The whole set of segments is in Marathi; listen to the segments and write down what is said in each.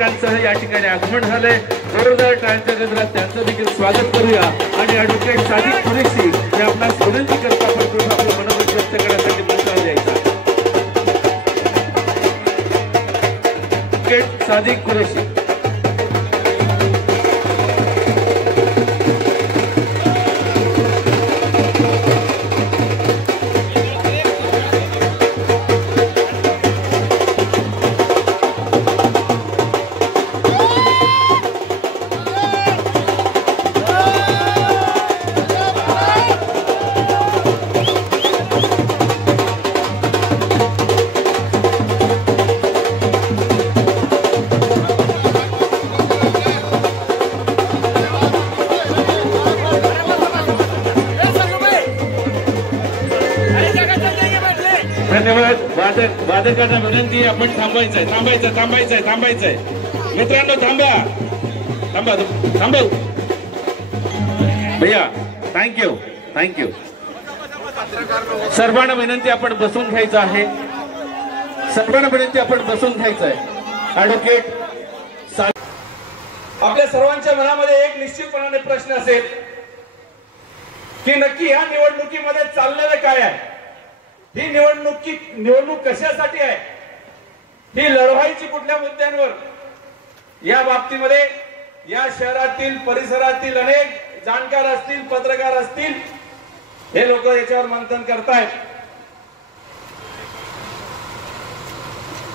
या ठिकाणी आगमन झालंय। जोरदार टाळ्यांच्या गजरात त्यांचं देखील स्वागत करूया आणि ॲडव्होकेट सादिक कुरेशी हे आपणास विनंती करता आपण आपलं मनोगत व्यक्त करण्यासाठी मंचावर यायचा। ॲडव्होकेट सादिक कुरेशी। धन्यवाद। वादकांना विनंती आपण थांबायचंय मित्रांनो, थांबा भैया। थँक्यू। सर्वांना विनंती आपण बसून घ्यायचं आहे। ॲडव्होकेट आपल्या सर्वांच्या मनामध्ये एक निश्चितपणाने प्रश्न असेल की नक्की ह्या निवडणुकीमध्ये चाललेलं काय आहे। ही निवडणूक कशासाठी आहे, ही लढवायची कुठल्या मुद्द्यांवर, या बाबतीमध्ये या शहरातील परिसरातील अनेक जाणकार असतील, पत्रकार असतील, हे लोक याच्यावर मंथन करतायत।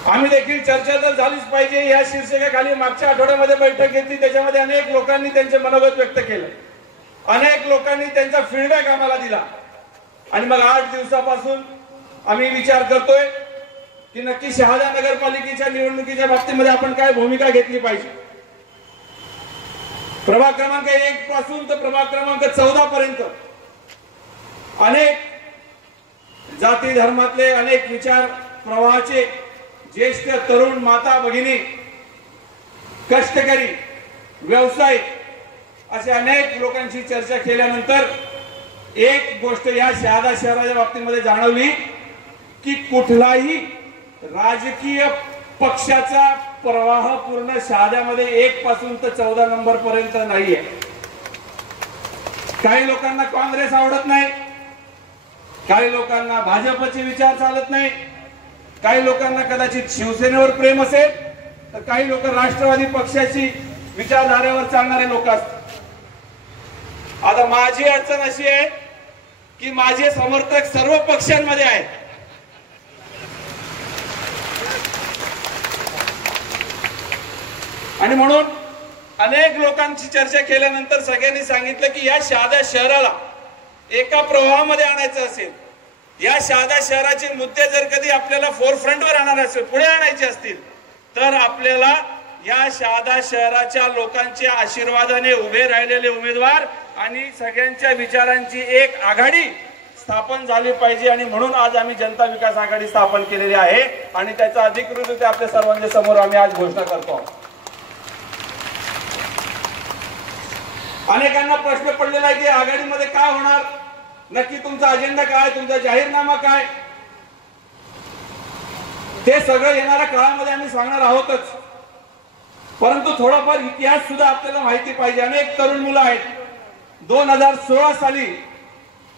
आम्ही देखील चर्चा तर झालीच पाहिजे या शीर्षकाखाली मागच्या आठवड्यामध्ये बैठक घेतली। त्याच्यामध्ये अनेक लोकांनी त्यांचे मनोगत व्यक्त केलं, अनेक लोकांनी त्यांचा फीडबॅक आम्हाला दिला आणि मग 8 दिवसापासून आम्ही विचार करतोय की नक्की शहादा नगरपालिकेच्या निवडणुकीच्या बाबतीमध्ये आपण काय भूमिका घेतली पाहिजे। प्रभाग क्रमांक 1 पासून तर प्रभाग क्रमांक 14 पर्यंत अनेक जाती धर्मातले, अनेक विचार प्रवाहाचे ज्येष्ठ तरुण, माता भगिनी, कष्टकरी, व्यावसायिक असे अनेक लोकांशी चर्चा केल्यानंतर एक गोष्ट या शहादा शहराच्या बाबतीमध्ये जाणवली की कुठलाही राजकीय पक्षाचा प्रवाह पूर्ण शहाद्यामध्ये 1 पासून तर 14 नंबर पर्यंत नाहीये। काही लोकांना काँग्रेस आवडत नाही, काही लोकांना भाजपचे विचार चालत नाही, काही लोकांना कदाचित शिवसेनेवर प्रेम असेल, तर काही लोक राष्ट्रवादी पक्षाची विचारधारेवर चालणारे लोक असतात। आता माझी अडचण अशी आहे की माझे समर्थक सर्व पक्षांमध्ये आहेत आणि म्हणून अनेक लोकांची चर्चा केल्यानंतर सगळ्यांनी सांगितलं की या शहादा शहराला एका प्रवाहामध्ये आणायचं असेल, या शहादा शहराचे मुद्दे जर कधी आपल्याला फोरफ्रंटवर आणायचे असेल, पुढे आणायचे असतील, तर आपल्याला या शहादा शहराच्या लोकांच्या आशीर्वादाने उभे राहिलेले उमेदवार आणि सगळ्यांच्या विचारांची एक आघाडी स्थापन झाली पाहिजे। आणि म्हणून आज आम्ही जनता विकास आघाडी स्थापन केलेली आहे आणि त्याचा अधिकृतरित्या आपल्या सर्वांच्या समोर आम्ही आज घोषणा करतो। अनेकांना प्रश्न पडलेला आहे की आघाडीमध्ये काय होणार, नक्की तुमचा अजेंडा काय, तुमचा जाहीरनामा काय, ते सगळं येणाऱ्या काळामध्ये आम्ही सांगणार आहोतच। परंतु थोडाफार इतिहास सुद्धा आपल्याला माहिती पाहिजे। अनेक तरुण मुलं आहेत। 2016 साली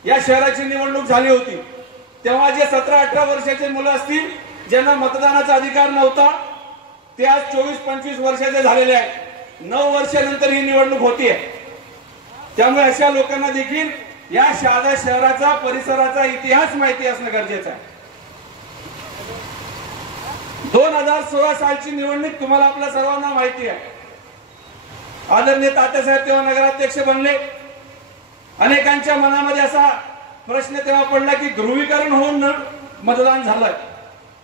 या शहराची निवडणूक झाली होती, तेव्हा जे 17-18 वर्षाचे मुलं असतील ज्यांना मतदानाचा अधिकार नव्हता, ते आज 24-25 वर्षाचे झालेले आहेत। 9 वर्षानंतर ही निवडणूक होतीये। त्यामुळे अशा लोकांना देखील या शहादा शहराचा, परिसराचा इतिहास माहिती असणं गरजेचं आहे। 2016 सालची निवडणूक तुम्हाला आपल्या सर्वांना माहिती आहे। आदरणीय तात्यासाहेब तेव्हा नगराध्यक्ष बनले। अनेकांच्या मनामध्ये असा प्रश्न तेव्हा पडला की ध्रुवीकरण होऊन मतदान झालंय,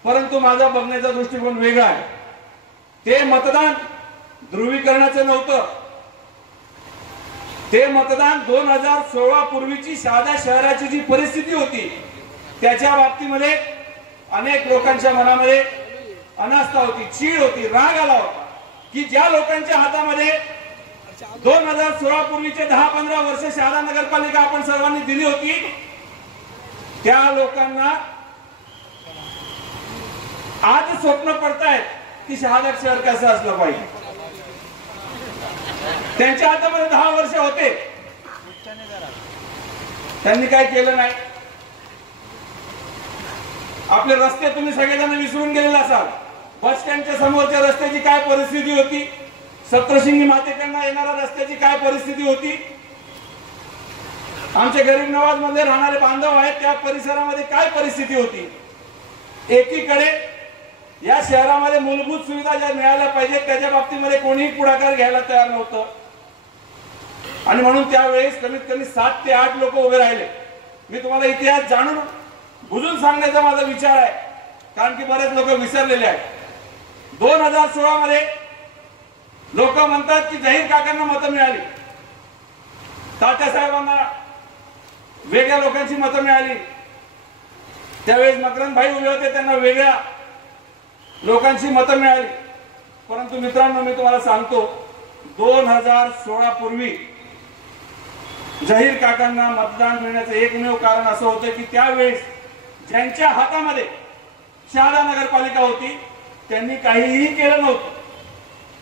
परंतु माझा बघण्याचा दृष्टिकोन वेगळा आहे। ते मतदान ध्रुवीकरणाचं नव्हतं, ते मतदान 2016 पूर्वीची शहादा शहराची जी परिस्थिती होती त्याच्या बाबतीमध्ये अनेक लोकांच्या मनामध्ये अनास्था होती, चीड होती, राग आला होता की ज्या लोकांच्या हातामध्ये 2016 पूर्वीचे 10-15 वर्ष शहादा नगरपालिका आपण सर्वांनी दिली होती, त्या लोकांना आज स्वप्न पडतायत की शहादा शहर कसं असलं पाहिजे. त्यांच्या हातामध्ये 10 वर्ष होते, त्यांनी काय केलं नाही. आपले रस्ते तुम्ही सगळेजण विसरून गेलेले असाल. बस स्टँडच्या समोरच्या रस्त्याची काय परिस्थिती होती, सप्तशृंगी मातेकडनं येणाऱ्या रस्त्याची काय परिस्थिती होती, आमचे गरीब नवाज मध्ये राहणारे बांधव आहेत त्या परिसरामध्ये काय परिस्थिती होती. एकीकडे या शहरामध्ये मूलभूत सुविधा ज्या मिळाल्या पाहिजेत त्याच्या बाबतीमध्ये कोणीही पुढाकार घ्यायला तयार नव्हतं. आणि म्हणून त्यावेळेस कमीत कमी 7 ते 8 लोक उभे राहिले. मी तुम्हाला इतिहास जाणून बुजून सांगण्याचा माझा विचार आहे, कारण की बरेच लोक विसरलेले आहेत. 2016 मध्ये लोक म्हणतात की जाहीर काकांना मतं मिळाली, तात्यासाहेबांना वेगळ्या लोकांची मतं मिळाली. त्यावेळेस मकरंद भाई उभे होते, त्यांना वेगळ्या लोकांची मतं मिळाली. परंतु मित्रांनो, मी तुम्हाला सांगतो 2016 पूर्वी जाहीर काकांना मतदान मिळण्याचं एकमेव कारण असं होतं की त्यावेळेस ज्यांच्या हातामध्ये शहादा नगरपालिका होती त्यांनी काहीही केलं नव्हतं.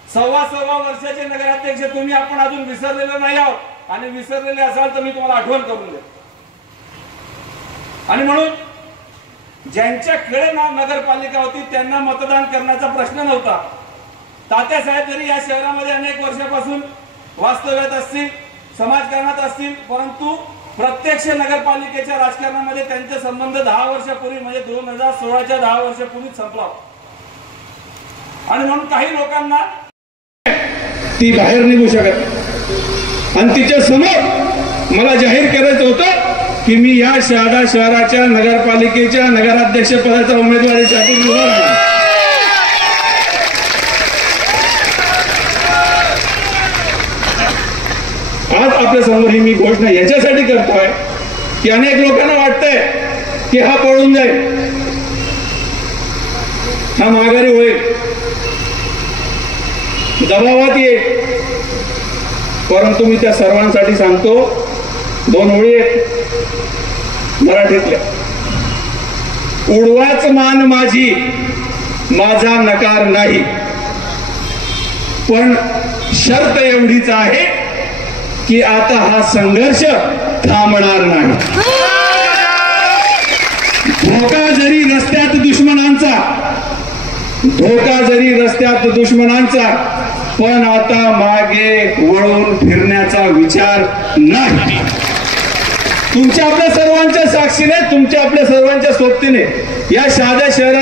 1.25 वर्षाचे नगराध्यक्ष तुम्ही, आपण अजून विसरलेलं नाही आहोत, आणि विसरलेले असाल तर मी तुम्हाला आठवण करून देतो. आणि म्हणून ज्यांच्याकडे नगरपालिका होती त्यांना मतदान करण्याचा प्रश्न नव्हता. तात्यासाहेब जरी या शहरामध्ये अनेक वर्षापासून वास्तव्यात असतील, समाजकारणात असतील, परंतु प्रत्यक्ष नगरपालिकेच्या राजकारणामध्ये त्यांचे संबंध 10 वर्षापूर्वी म्हणजे 2016च्या 10 वर्षापूर्वीच संपला. आणि म्हणून काही लोकांना ती बाहेर निघू शकत, आणि तिच्या समोर मला जाहीर करायचं होतं की मी या शहादा शहराच्या नगरपालिकेच्या नगराध्यक्ष पदाच्या उमेदवारीसाठी उभा राहणार. आज आपल्या समोर ही मी घोषणा याच्यासाठी करतोय की अनेक लोकांना वाटतंय की हा पळून जाईल, हा माघारी होईल, दबावात येईल. परंतु मी त्या सर्वांसाठी सांगतो, 2 ओळी आहेत मराठीतल्या. उडवाच मान माझी, माझा नकार नाही, पण शर्त एवढीच आहे की आता हा संघर्ष थांबणार नाही. धोका जरी रस्त्यात दुश्मनांचा, पण आता मागे वळून फिरण्याचा विचार नाही. तुमच्या आपल्या सर्वांच्या साक्षीने, तुमच्या आपल्या सर्वांच्या सोबतीने या शहादा शहरात